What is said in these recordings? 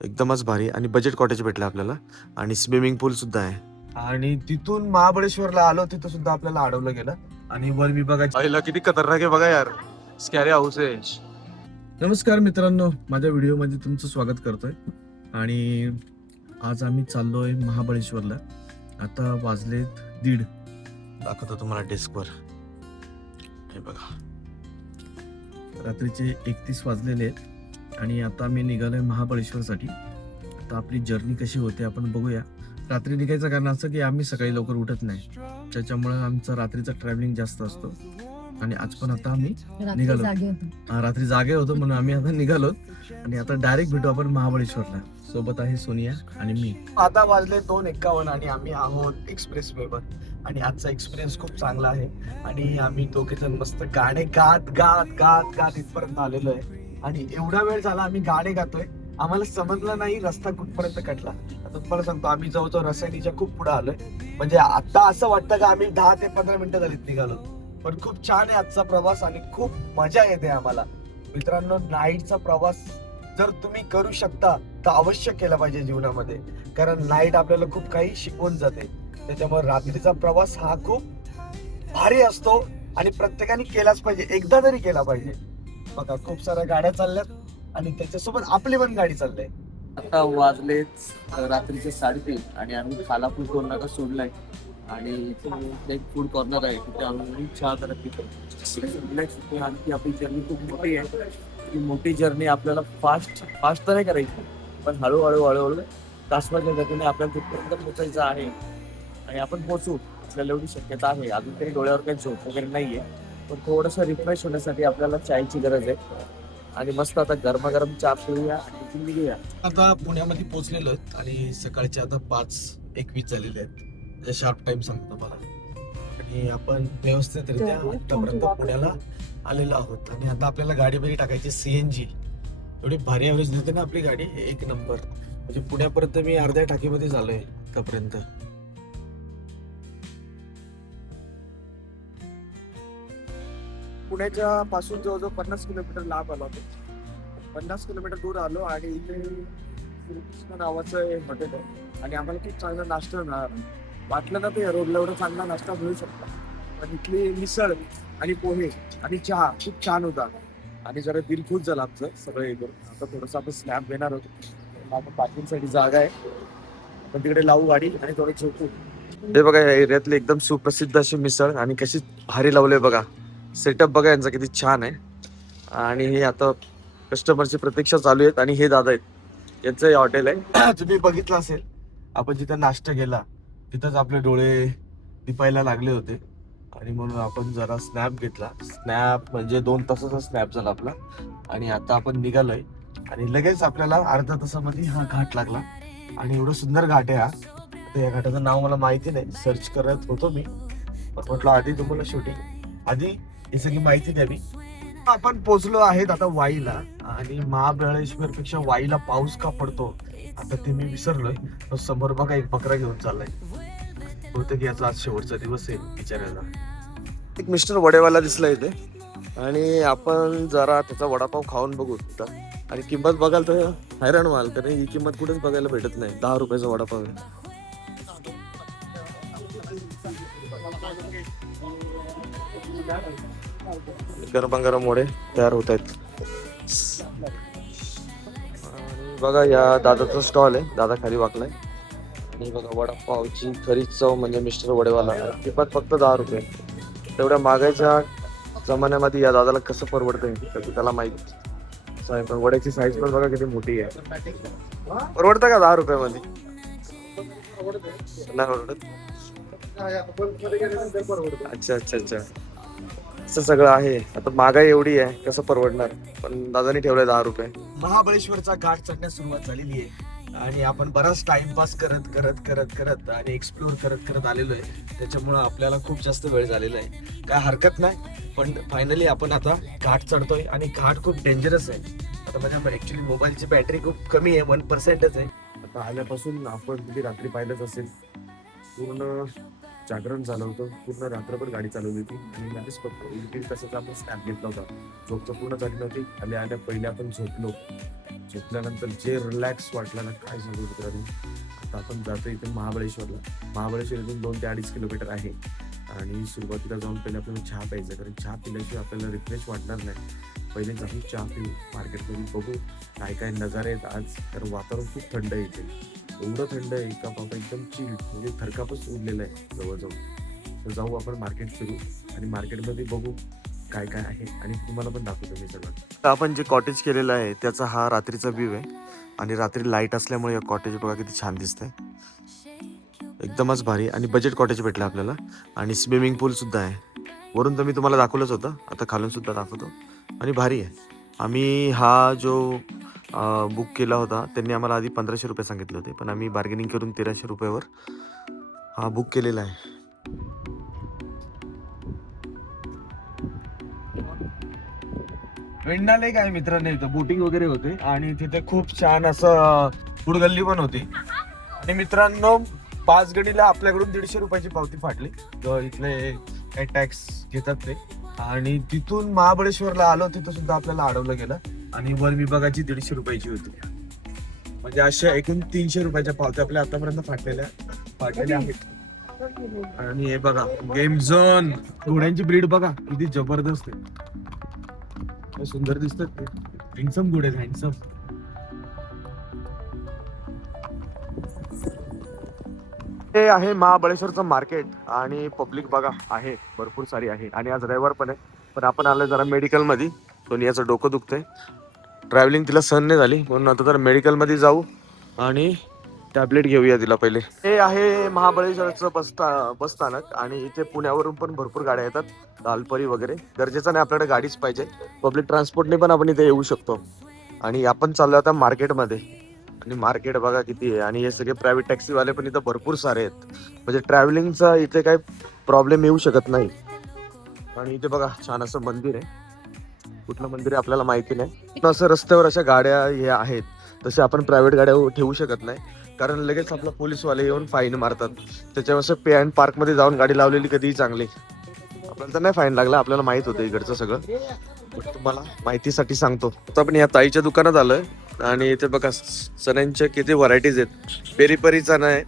एकदमच भारी. आणि बजेट कॉटेज भेटलं आपल्याला आणि स्विमिंग पूल सुद्धा आहे. आणि तिथून महाबळेश्वरला आलो, तिथं सुद्धा आपल्याला अडवलं गेलं. आणि वर विभागाच्या किती खतरनाक आहे बघा यार, स्कॅरी हाऊस आहे. नमस्कार मित्रांनो, माझ्या व्हिडिओमध्ये तुमचं स्वागत करतोय. आणि आज आम्ही चाललोय महाबळेश्वरला. आता वाजलेत 1:30. दाखवतो तुम्हाला डेस्कवर. हे बघा, रात्रीचे 31 वाजलेले आहेत आणि आता आम्ही निघालोय महाबळेश्वरसाठी. आता आपली जर्नी कशी होते आपण बघूया. रात्री निघायचं कारण असं की आम्ही सकाळी लवकर उठत नाही, त्याच्यामुळे आमचा रात्रीचा ट्रॅव्हलिंग जास्त असतो. आणि आज पण आता आम्ही निघालो, रात्री जागे होतो म्हणून आम्ही आता निघालो. आणि आता डायरेक्ट भेटू आपण महाबळेश्वरला. सोबत आहे सोनिया आणि मी. आता वाजले 2:51 आणि आम्ही आहोत एक्सप्रेस वेवर. आणि आजचा एक्सपिरियन्स खूप चांगला आहे. आणि आम्ही दोघे जण मस्त गाणे गात गात गात गात इथपर्यंत आलेलो आहे. आणि एवढा वेळ झाला आम्ही गाणे गातोय, आम्हाला समजलं नाही रस्ता कुठपर्यंत कटला. आता तुम्हाला सांगतो, आम्ही जवळजवळ रसायनीच्या खूप पुढे आलोय. म्हणजे आता असं वाटतं का आम्ही 10 ते 15 मिनिटं झालीत निघालो. पण खूप छान आहे आजचा प्रवास आणि खूप मजा येते आम्हाला. मित्रांनो, नाईटचा प्रवास जर तुम्ही करू शकता तर अवश्य केला पाहिजे जीवनामध्ये. कारण नाईट आपल्याला खूप काही शिकवून जाते. त्याच्यामुळे रात्रीचा प्रवास हा खूप भारी असतो आणि प्रत्येकाने केलाच पाहिजे, एकदा तरी केला पाहिजे. बघा, खूप साऱ्या गाड्या चालल्यात आणि त्याच्यासोबत आपली पण गाडी चालली. आता वाजलेच रात्रीचे 3:30 आणि आम्ही खालापूर कॉर्नर सोडलाय. आणि इथे एक फूड कॉर्नर आहे, तिथे आम्ही चहा करत रिलॅक्स होतो. आणि आपली जर्नी खूप मोठी आहे. ती मोठी जर्नी आपल्याला फास्ट तर नाही करायची, पण हळूहळू तासभराच्या गतीने आपल्याला तिथपर्यंत पोहोचायचं आहे. आणि आपण पोहोचू, आपल्याला एवढी शक्यता आहे. अजून तरी डोळ्यावर काही झोप वगैरे नाहीये, पण थोडंसं रिफ्रेश होण्यासाठी आपल्याला चायची गरज आहे. आणि मस्त आता गरमागरम चहा पिऊया आणि निघूया. आता पुण्यामध्ये पोहोचलेलो आहेत आणि सकाळचे आता 5:21 झालेले आहेत. शार्प टाइम सांगतो मला. आणि आपण व्यवस्थितरित्या आतापर्यंत पुण्याला आलेलो आहोत. आणि आता आपल्याला गाडीमध्ये टाकायची CNG. एवढी भारी ॲव्हरेज देते ना आपली गाडी, एक नंबर. म्हणजे पुण्यापर्यंत मी अर्ध्या टाकीमध्ये झालोय आतापर्यंत. पुण्याच्या पासून जवळजवळ 50 किलोमीटर लांब आलो होतो. 50 किलोमीटर दूर आलो आणि इथे श्रीकृष्ण नावाचं एक हॉटेल आहे. आणि आम्हाला खूप चांगला नाश्ता मिळाला. वाटलं ना ते रोडला एवढा चांगला नाश्ता मिळू शकता. पण इथली मिसळ आणि पोहे आणि चहा खूप छान होता. आणि जरा दिल खुश झालं आमचं सगळं हे करून. आता थोडंसं आपण स्नॅप घेणार होतो. आपण पार्किंगसाठी जागा आहे, पण तिकडे लावू गाडी आणि थोडं झोपू. हे बघा, या एरियातली एकदम सुप्रसिद्ध अशी मिसळ आणि कशी भारी लावले बघा. सेटअप बघा यांचा किती छान आहे. आणि हे आता कस्टमरची प्रतीक्षा चालू आहेत. आणि हे दादा आहेत, यांचं हे हॉटेल आहे. तुम्ही बघितलं असेल, आपण जिथं नाश्ता केला तिथंच आपले डोळे दिपायला लागले होते. आणि म्हणून आपण जरा स्नॅप घेतला. स्नॅप म्हणजे 2 तासाचा स्नॅप झाला आपला. आणि आता आपण निघालोय आणि लगेच आपल्याला अर्ध्या तासामध्ये हा घाट लागला. आणि एवढं सुंदर घाट आहे हा. आता या घाटाचं नाव मला माहिती नाही, सर्च करत होतो मी, पण म्हटलं आधी तुम्हाला शूटिंग आधी ही सगळी माहिती द्यावी. आपण पोहोचलो आहेत आता वाईला. आणि महाबळेश्वर पेक्षा वाईला पाऊस का पडतो आता ते मी विसरलोय. समोर बघा एक बकरा घेऊन चाललाय. बहुतेक याचा आज शेवटचा दिवस आहे बिचाऱ्याला. एक मिस्टर वडेवाला दिसला इथे आणि आपण जरा त्याचा वडापाव खाऊन बघू तिथं. आणि किंमत बघाल तर हैराण व्हाल, कारण ही किंमत कुठेच बघायला भेटत नाही. 10 रुपयाचा वडापाव आहे. गरमागरम वडे तयार होत आहेत. बघा, या दादाचा स्टॉल आहे, दादा खाली वाकलाय. आणि बघा, वडापावची खरी चव म्हणजे मिस्टर वडेवाला. किंमत फक्त 10 रुपये. तेवढ्या मागायच्या जमान्यामध्ये या दादाला कसं परवडतंय त्याचं त्याला माहिती. पण वड्याची साईज पण बघा किती मोठी आहे. परवडतं का 10 रुपयामध्ये? नाही परवडत. अच्छा अच्छा अच्छा, असं सगळं आहे. आता महागाई एवढी आहे, कसं परवडणार. पण दादानी ठेवलंय 10 रुपये. महाबळेश्वरचा घाट चढण्यास सुरुवात झालेली आहे. आणि आपण बराच टाइमपास करत करत करत करत आणि एक्सप्लोर करत करत आलेलो आहे. त्याच्यामुळं आपल्याला खूप जास्त वेळ झालेला आहे, काय हरकत नाही. पण फायनली आपण आता घाट चढतोय. आणि घाट खूप डेंजरस आहे. आता माझ्या ऍक्च्युली मोबाईलची बॅटरी खूप कमी आहे, 1% आहे. आता आल्यापासून आपण तुम्ही रात्री पाहिलंच असेल, पूर्ण जागरण झालं होतं. पूर्ण रात्रभर गाडी चालवली होती. आणि मध्येच फक्त 1-1.5 तासाचा आपण स्नॅप घेतला होता. झोप तर पूर्ण झाली नव्हती. आल्या पहिले आपण झोपलो. झोपल्यानंतर जे रिलॅक्स वाटलं ना काय सांगू मित्रांनो. आता आपण जातो इथे महाबळेश्वर इथून 2 ते 2.5 किलोमीटर आहे. आणि सुरुवातीला जाऊन पहिले आपल्याला चहा प्यायचा, कारण चहा पिल्याशिवाय आपल्याला रिफ्रेश वाटणार नाही. पहिले जाऊन चहा पिऊ, मार्केटमध्ये बघू काय काय नजारे आहेत आज. कारण वातावरण खूप थंड आहे इथे, एवढं थंड आहे का बाबा एकदम चिल, म्हणजे थरकापच उडलेलं आहे जवळजवळ. तर जाऊ आपण मार्केट फिरू आणि मार्केटमध्ये बघू काय काय आहे आणि तुम्हाला पण दाखवतो मी सगळं. तर आपण जे कॉटेज केलेलं आहे त्याचा हा रात्रीचा व्ह्यू आहे. आणि रात्री लाईट असल्यामुळे या कॉटेज बघा किती छान दिसतंय, एकदमच भारी. आणि बजेट कॉटेज भेटलं आपल्याला. आणि स्विमिंग पूल सुद्धा आहे. वरून तर मी तुम्हाला दाखवलंच होतं, आता खालून सुद्धा दाखवतो. आणि भारी आहे. आम्ही हा जो बुक केला होता त्यांनी आम्हाला आधी 1500 रुपये सांगितले होते, पण आम्ही बार्गेनिंग करून 1300 रुपयावर हा बुक केलेला आहे. वेण्णा लेक आहे मित्रांनो, इथं बोटिंग वगैरे होते आणि तिथे खूप छान असं फुडगल्ली पण होती. आणि मित्रांनो पाचगणीला आपल्याकडून 150 रुपयाची पावती फाटली. तर इथले काही टॅक्स घेतात ते. आणि तिथून महाबळेश्वरला आलो, तिथं सुद्धा आपल्याला अडवलं गेलं. आणि वन विभागाची 150 रुपयाची होती. म्हणजे अशा एकूण 300 रुपयाच्या पावत्या आपल्या आतापर्यंत फाटलेल्या आहेत. आणि हे बघा गेम झोन, घोड्यांची ब्रीड बघा किती जबरदस्त आहे, सुंदर दिसतात. हँडसम घोडे, हँडसम. हे आहे महाबळेश्वरचं मार्केट. आणि पब्लिक बघा आहे भरपूर सारी आहे. आणि आज रविवार पण आहे. पण आपण आलोय जरा मेडिकल मध्ये. सोनियाचं डोकं दुखतंय, ट्रॅव्हलिंग तिला सहन नाही झाली, म्हणून आता जरा मेडिकल मध्ये जाऊ आणि टॅबलेट घेऊया तिला पहिले. हे आहे महाबळेश्वरचं बस स्थानक. आणि इथे पुण्यावरून पण भरपूर गाड्या येतात, दालपरी वगैरे. गरजेचं नाही आपल्याकडे गाडीच पाहिजे, पब्लिक ट्रान्सपोर्टने पण आपण इथे येऊ शकतो. आणि आपण चाललो आता मार्केटमध्ये. आणि मार्केट बघा किती आहे. आणि हे सगळे प्रायव्हेट टॅक्सीवाले पण इथं भरपूर सारे आहेत, म्हणजे ट्रॅव्हलिंगचा इथे काही प्रॉब्लेम येऊ शकत नाही. आणि इथे बघा छान असं मंदिर आहे. कुठलं मंदिर आहे आपल्याला माहिती नाही. असं रस्त्यावर अशा गाड्या हे आहेत, तसे आपण प्रायव्हेट गाड्या ठेवू शकत नाही, कारण लगेच आपला पोलीसवाले येऊन फाईन मारतात. त्याच्यावर पे अँड पार्क मध्ये जाऊन गाडी लावलेली कधीही चांगली. आपल्याला तर नाही फाईन लागला, आपल्याला माहित होतं इकडचं सगळं, तुम्हाला माहितीसाठी सांगतो. आता आपण या ताईच्या दुकानात आलोय. आणि इथे बघा चण्यांच्या किती व्हरायटीज आहेत. पेरी पेरी चणा आहे,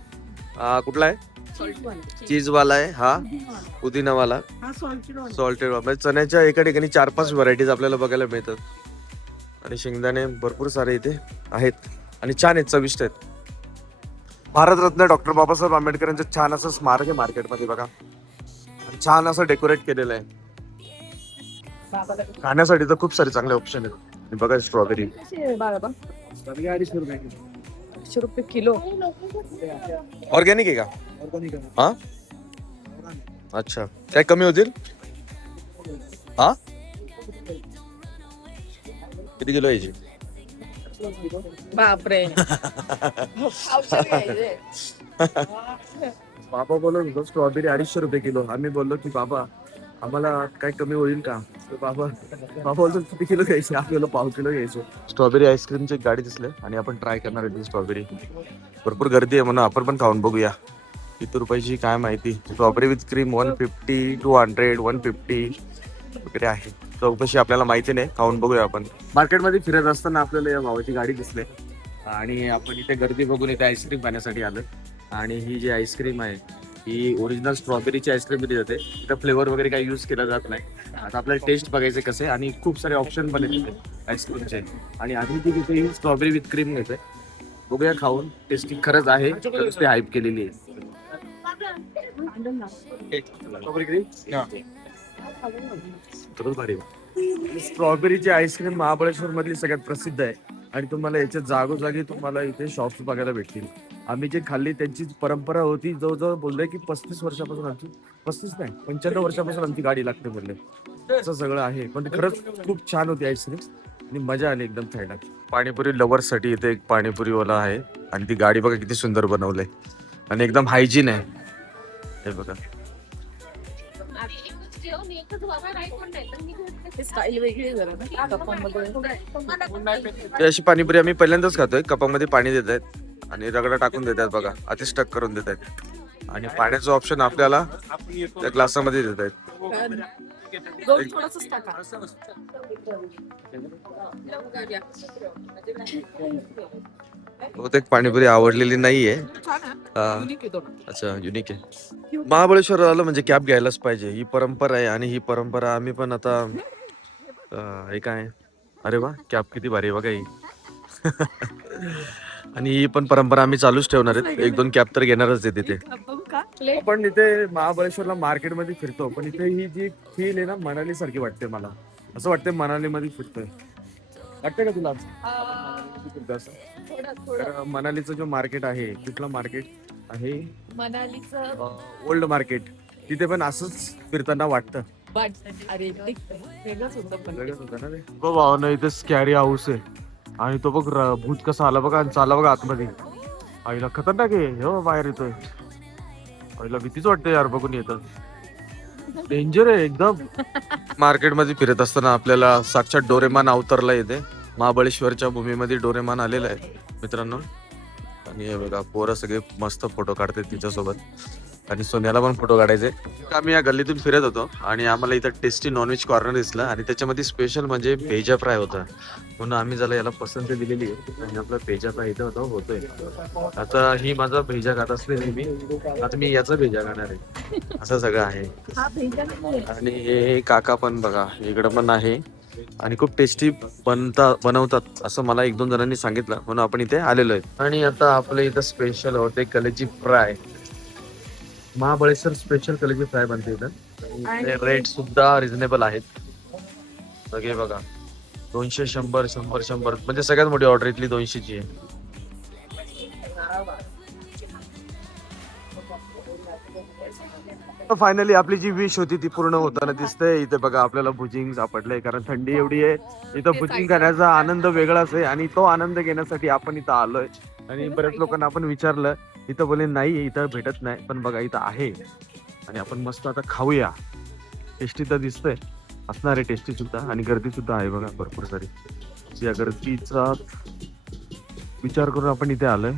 कुठला आहे, चीजवाला आहे, हा पुदिनावाला, सॉल्टेड. म्हणजे चण्याच्या एका ठिकाणी 4-5 व्हरायटीज आपल्याला बघायला मिळतात. आणि शेंगदाणे भरपूर सारे इथे आहेत आणि छान आहेत, चविष्ट आहेत. भारतरत्न डॉक्टर बाबासाहेब आंबेडकरांचं छान असं स्मारक आहे मार्केटमध्ये बघा. छान असं डेकोरेट केलेलं आहे. खाण्यासाठी तर खूप सारे चांगले ऑप्शन आहेत. बघा स्ट्रॉबेरी 250 रुपये किलो. ऑर्गॅनिक आहे का? हा अच्छा, काय कमी होतील? हा किती किलो यायची? बापरे. बाबा बोलत होतो स्ट्रॉबेरी 250 रुपये किलो. आम्ही बोललो की बाबा आम्हाला काय कमी होईल का? बाबा बोलतो किती किलो घ्यायचे? आपल्याला 1/2 किलो घ्यायचो. स्ट्रॉबेरी आईस्क्रीमची एक गाडी दिसली आणि आपण ट्राय करणार आहे ती स्ट्रॉबेरी. भरपूर गर्दी आहे म्हणून आपण पण खाऊन बघूया किती रुपयाची काय माहिती. स्ट्रॉबेरी विथ क्रीम 150, 200, 150 वगैरे आहे. चौकशी आपल्याला माहिती नाही, खाऊन बघूया आपण. मार्केटमध्ये फिरत असताना आपल्याला या भावाची गाडी दिसली आणि आपण इथे गर्दी बघून इथे आईस्क्रीम खाण्यासाठी आलो. आणि ही जी आईस्क्रीम आहे ही ओरिजिनल स्ट्रॉबेरीची आईस्क्रीम दिली जाते. इथं फ्लेवर वगैरे काही यूज केला जात नाही. आता आपल्याला टेस्ट बघायचे कसे. आणि खूप सारे ऑप्शन पण आहेत तिथे आईस्क्रीमचे. आणि आधी ती तिथे ही स्ट्रॉबेरी विथ क्रीम घेते. बघूया खाऊन, टेस्टिंग खरंच आहे, नुसती हाईप केलेली आहे. स्ट्रॉबेरीची आईस्क्रीम महाबळेश्वर मधली सगळ्यात प्रसिद्ध आहे. आणि तुम्हाला याच्या जागोजागी तुम्हाला इथे शॉप्स बघायला भेटतील. आम्ही जे खाल्ली त्यांची परंपरा होती, जवळजवळ बोलले की 35 वर्षापासून आमची, 35 नाही 95 वर्षापासून आमची गाडी लागते बोलले. असं सगळं आहे. पण खरंच खूप छान होती आईस्क्रीम आणि मजा आली एकदम खायला. पाणीपुरी लवर्स साठी इथे एक पाणीपुरीवाला आहे. आणि ती गाडी बघा किती सुंदर बनवलंय आणि एकदम हायजीन आहे. हे बघा स्टाईल वेगळी आहे जरा ना कपांमध्ये. ही अशी पाणीपुरी आम्ही पहिल्यांदाच खातोय. कपामध्ये पाणी देत आहेत आणि रगडा टाकून देतात बघा, आधी स्टक करून देत आहेत. आणि पाण्याचं ऑप्शन आपल्याला त्या ग्लासामध्ये देत आहेत. गहू थोडंसंच टाका. बहुतेक पाणीपुरी आवडलेली नाहीये. छान आहे. हा, Unique आहे तो. अच्छा युनिक आहे. महाबळेश्वर आलं म्हणजे कॅब घ्यायलाच पाहिजे, ही परंपरा आहे. आणि ही परंपरा आम्ही पण आता हे काय, अरे वा कॅब किती भारी आहे बघा ही. आणि ही पण परंपरा आम्ही चालूच ठेवणार आहेत. 1-2 कॅब तर घेणारच आहे तिथे. बघू का? प्लेट. आपण इथे महाबळेश्वरला मार्केटमध्ये फिरतो, पण इथे ही जी फील आहे ना मनाली सारखी वाटते मला. असं वाटतं मनाली मध्ये फिरतोय. वाटतंय का तुला? असं? थोडं तर मनालीचं जो मार्केट आहे, कुठलं मार्केट आहे? मनालीचं ओल्ड मार्केट. तिथे पण असंच फिरताना वाटतं. बाट. अरे वेगळंच होतं पण. भावना इथे स्कॅरी हाऊस आहे आणि तो बघ भूत कसा आला बघा आणि चालला बघा आतमध्ये. आईला खतरनाक आहे हो, बाहेर येतोय. आईला भीतीच वाटते यार बघून. येतं डेंजर आहे एकदम. मार्केटमध्ये फिरत असताना आपल्याला साक्षात डोरेमान अवतरला येते. महाबळेश्वरच्या भूमीमध्ये डोरेमान आलेला आहे मित्रांनो. आणि हे बघा पोरं सगळे मस्त फोटो काढतात तिच्यासोबत. आणि सोन्याला पण फोटो काढायचे. आम्ही या गल्लीतून फिरत होतो आणि आम्हाला इथं टेस्टी नॉनव्हेज कॉर्नर दिसला आणि त्याच्यामध्ये स्पेशल म्हणजे भेजा फ्राय होता. म्हणून आम्ही ज्याला याला पसंती दिलेली आहे आणि आपला भेजा फ्राय इथं होता होतोय. आता ही माझा भेजा खात असलेली मी, आता मी याचा भेजा खाणार आहे. असं सगळं आहे. हा भेजा नाही. आणि हे काका पण बघा इकडं पण आहे आणि खूप टेस्टी बनवतात असं मला 1-2 जणांनी सांगितलं, म्हणून आपण इथे आलेलो आहे. आणि आता आपल्या इथं स्पेशल होते कलेजी फ्राय. महाबळेश्वर स्पेशल कलेजी फ्राय बनते इथं. आणि रेट सुद्धा रिझनेबल आहेत. सगळे बघा 200, 100, 100, 100 म्हणजे सगळ्यात मोठी ऑर्डर इथली 200ची आहे. फायनली आपली जी विश होती ती पूर्ण होताना दिसते. इथे बघा आपल्याला भुजिंग सापडलंय, कारण थंडी एवढी आहे. इथं भुजिंग खाण्याचा आनंद वेगळाच आहे आणि तो आनंद घेण्यासाठी आपण इथं आलोय. आणि बऱ्याच लोकांना आपण विचारलं, इथं बोले नाही इथं भेटत नाही, पण बघा इथं आहे. आणि आपण मस्त आता खाऊया. टेस्टी तर दिसतंय, असणार आहे टेस्टी सुद्धा. आणि गर्दी सुद्धा आहे बघा भरपूर सारी. या गर्दीचा विचार करून आपण इथे आलोय.